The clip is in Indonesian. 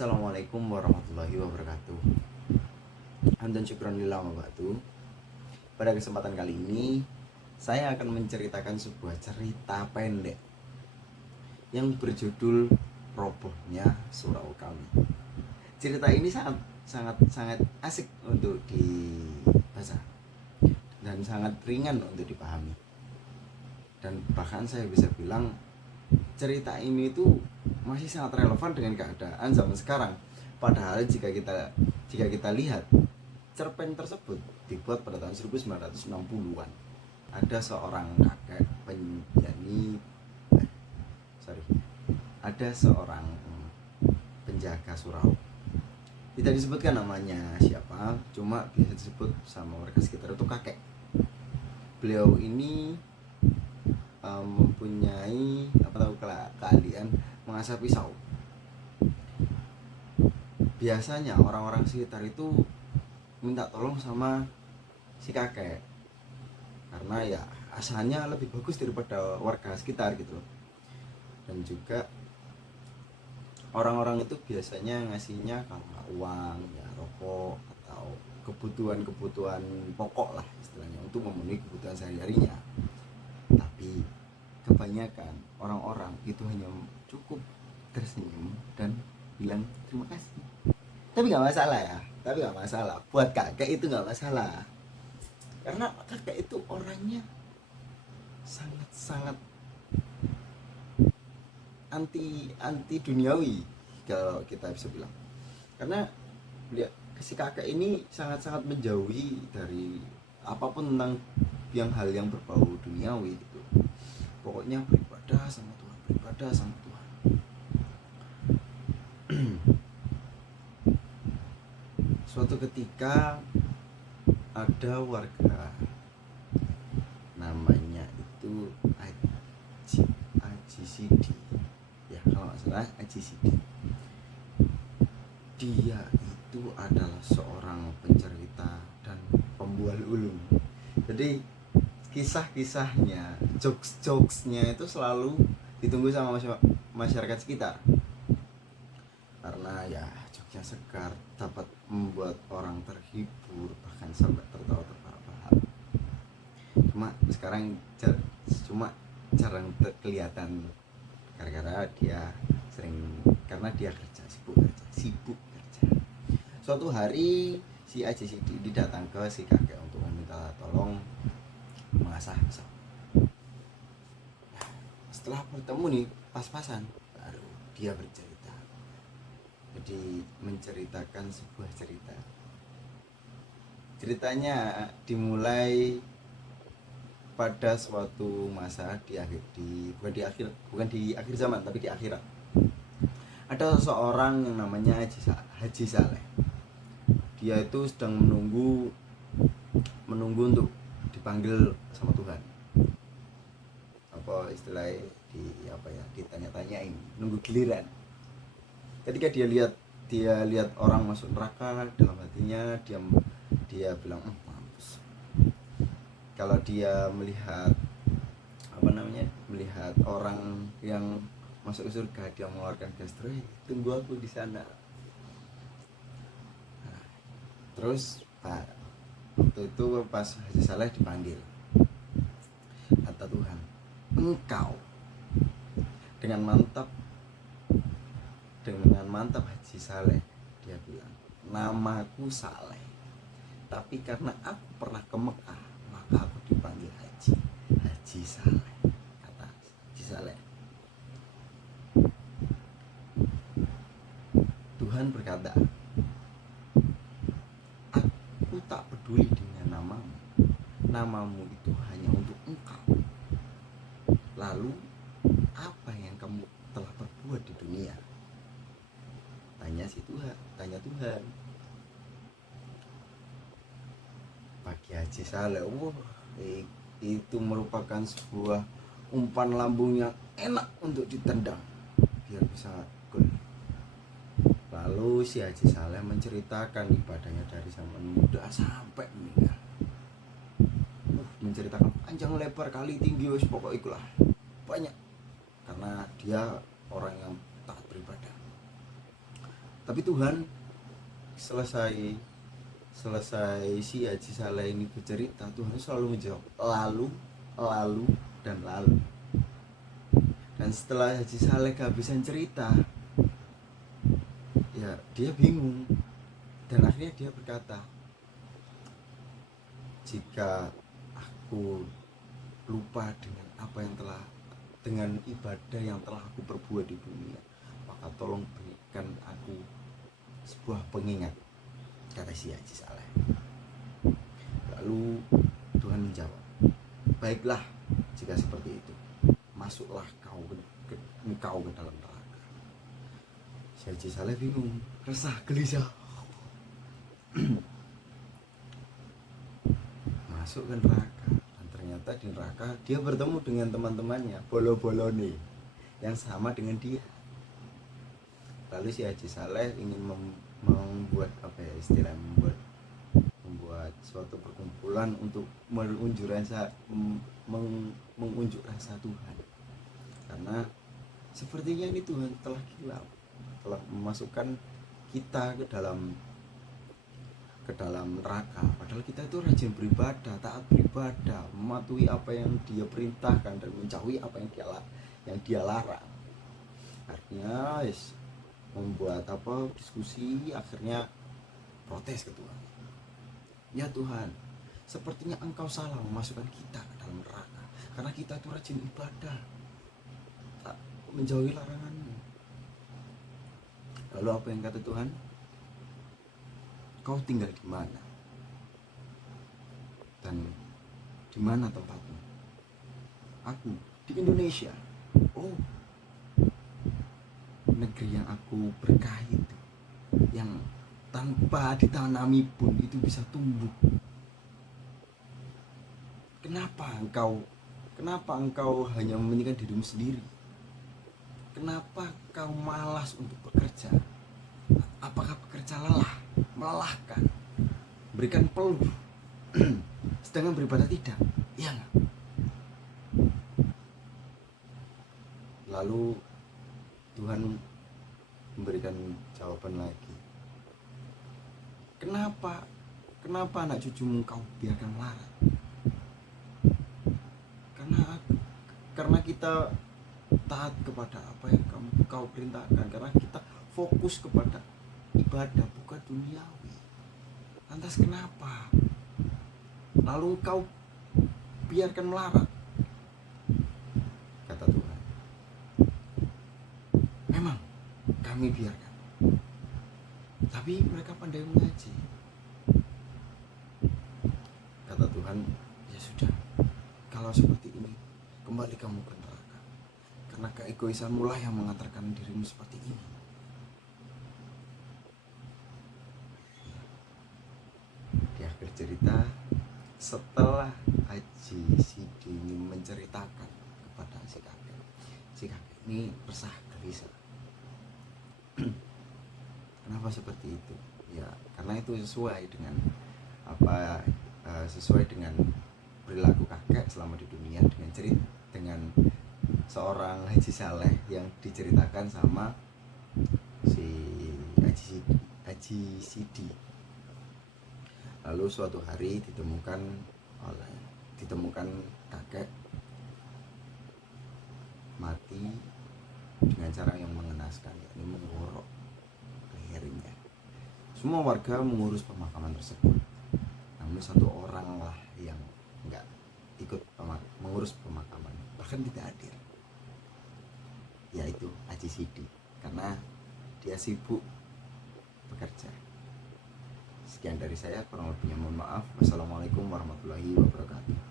Assalamualaikum warahmatullahi wabarakatuh. Hamdan syukran lillah wa ba'du. Pada kesempatan kali ini saya akan menceritakan sebuah cerita pendek yang berjudul Robohnya Surau Kami. Cerita ini sangat asik untuk dibaca dan sangat ringan untuk dipahami. Dan bahkan saya bisa bilang cerita ini tuh masih sangat relevan dengan keadaan zaman sekarang. Padahal jika kita lihat, cerpen tersebut dibuat pada tahun 1960-an. Ada seorang kakek ada seorang penjaga surau. Tidak disebutkan namanya siapa, cuma biasa disebut sama warga sekitar itu kakek. Beliau ini mempunyai keahlian mengasah pisau. Biasanya orang-orang sekitar itu minta tolong sama si kakek karena ya asahnya lebih bagus daripada warga sekitar gitu loh. Dan juga orang-orang itu biasanya ngasihnya kalau nggak uang ya rokok atau kebutuhan pokok lah istilahnya untuk memenuhi kebutuhan sehari-harinya. Tapi kebanyakan orang-orang itu hanya cukup tersenyum dan bilang terima kasih. Tapi nggak masalah ya, buat kakek itu nggak masalah karena kakek itu orangnya sangat anti duniawi kalau kita bisa bilang, karena si kakek ini sangat menjauhi dari apapun tentang hal yang berbau duniawi gitu. Pokoknya beribadah sama Tuhan. Suatu ketika ada warga namanya itu Aji Sidi, ya kalau nggak salah Aji Sidi. Dia itu adalah seorang pencerita dan pembual ulung. Jadi kisah-kisahnya, jokes-jokesnya itu selalu ditunggu sama masyarakat sekitar karena ya jokesnya segar, dapat membuat orang terhibur bahkan sampai tertawa terbahak-bahak. Sekarang jarang kelihatan karena dia sibuk kerja. Suatu hari si Aji Sidi datang ke si kakek untuk meminta tolong mengasah pisau. Setelah bertemu nih pas-pasan, baru dia bercerita. Jadi menceritakan sebuah cerita. Ceritanya dimulai pada suatu masa bukan di akhir zaman tapi di akhirat. Ada seseorang yang namanya Haji Saleh. Dia itu sedang menunggu untuk dipanggil sama Tuhan. Apa istilahnya ditanya-tanyain, nunggu giliran. Ketika dia lihat orang masuk neraka, dalam hatinya dia bilang mampus. Kalau dia melihat orang yang masuk ke surga, dia mengeluarkan gestur, tunggu aku di sana. Nah, terus waktu itu pas Haji Saleh dipanggil, kata Tuhan, engkau dengan mantap Haji Saleh, dia bilang, namaku Saleh, tapi karena aku pernah ke Mekah maka aku dipanggil Haji Saleh, kata Haji Saleh. Tuhan berkata, aku tak peduli dengan namamu itu hanya untuk engkau. Lalu apa yang kamu telah perbuat di dunia? Tanya Tuhan. Bagi Haji Saleh, itu merupakan sebuah umpan lambung yang enak untuk ditendang biar bisa gol. Lalu si Haji Saleh menceritakan ibadahnya dari zaman muda sampai meninggal. Menceritakan panjang lebar kali tinggi pokok itulah banyak, karena dia orang yang taat beribadah. Tapi Tuhan selesai si Haji Saleh ini bercerita, Tuhan selalu menjawab lalu dan lalu. Dan setelah Haji Saleh kehabisan cerita, ya dia bingung, dan akhirnya dia berkata, jika aku lupa dengan ibadah yang telah aku perbuat di dunia, maka tolong berikan aku sebuah pengingat, kata si Haji Saleh. Lalu Tuhan menjawab, baiklah, jika seperti itu, masuklah engkau ke dalam neraka. Si Haji Saleh bingung, resah, gelisah. Masuk ke neraka, dan ternyata di neraka dia bertemu dengan teman-temannya, bolo-bolone, yang sama dengan dia. Lalu si Haji Saleh ingin membuat membuat suatu perkumpulan untuk mengunjuk rasa Tuhan, karena sepertinya ini Tuhan telah memasukkan kita ke dalam neraka, padahal kita itu rajin beribadah, taat beribadah, mematuhi apa yang dia perintahkan dan menjauhi apa yang dia larang. Artinya membuat diskusi, akhirnya protes ke Tuhan. Ya Tuhan, sepertinya engkau salah memasukkan kita ke dalam neraka, karena kita itu rajin ibadah, tak menjauhi laranganmu. Lalu apa yang kata Tuhan? Kau tinggal di mana? Dan di mana tempatmu? Aku di Indonesia. Oh, negeri yang aku berkahi itu, yang tanpa ditanami pun itu bisa tumbuh. Kenapa engkau hanya mementingkan dirimu sendiri? Kenapa kau malas untuk bekerja? Apakah bekerja lelah, melelahkan, berikan peluh, sedangkan beribadah tidak? Iya enggak? Lalu Tuhan memberikan jawaban lagi. Kenapa anak cucumu kau biarkan melarat? Karena kita taat kepada apa yang kau perintahkan, karena kita fokus kepada ibadah, bukan duniawi. Lantas kenapa lalu kau biarkan melarat? Kata Tuhan, memang kami biarkan, tapi mereka pandai mengaji. Kata Tuhan, ya sudah, kalau seperti ini, kembali kamu ke neraka, karena keegoisanmu lah yang mengantarkan dirimu seperti ini. Di akhir cerita, setelah Haji Sidi ini menceritakan kepada si kakek ini resah, gelisah. Kenapa seperti itu? Ya karena itu sesuai dengan perilaku kakek selama di dunia, dengan seorang Haji Saleh yang diceritakan sama si Haji Sidi. Lalu suatu hari ditemukan kakek mati dengan cara yang mengenaskan, yakni menggorok lehernya. Semua warga mengurus pemakaman tersebut, namun satu orang lah yang enggak ikut mengurus pemakaman, bahkan tidak hadir, yaitu Haji Sidi, karena dia sibuk bekerja. Sekian dari saya, kurang lebihnya mohon maaf. Wassalamualaikum warahmatullahi wabarakatuh.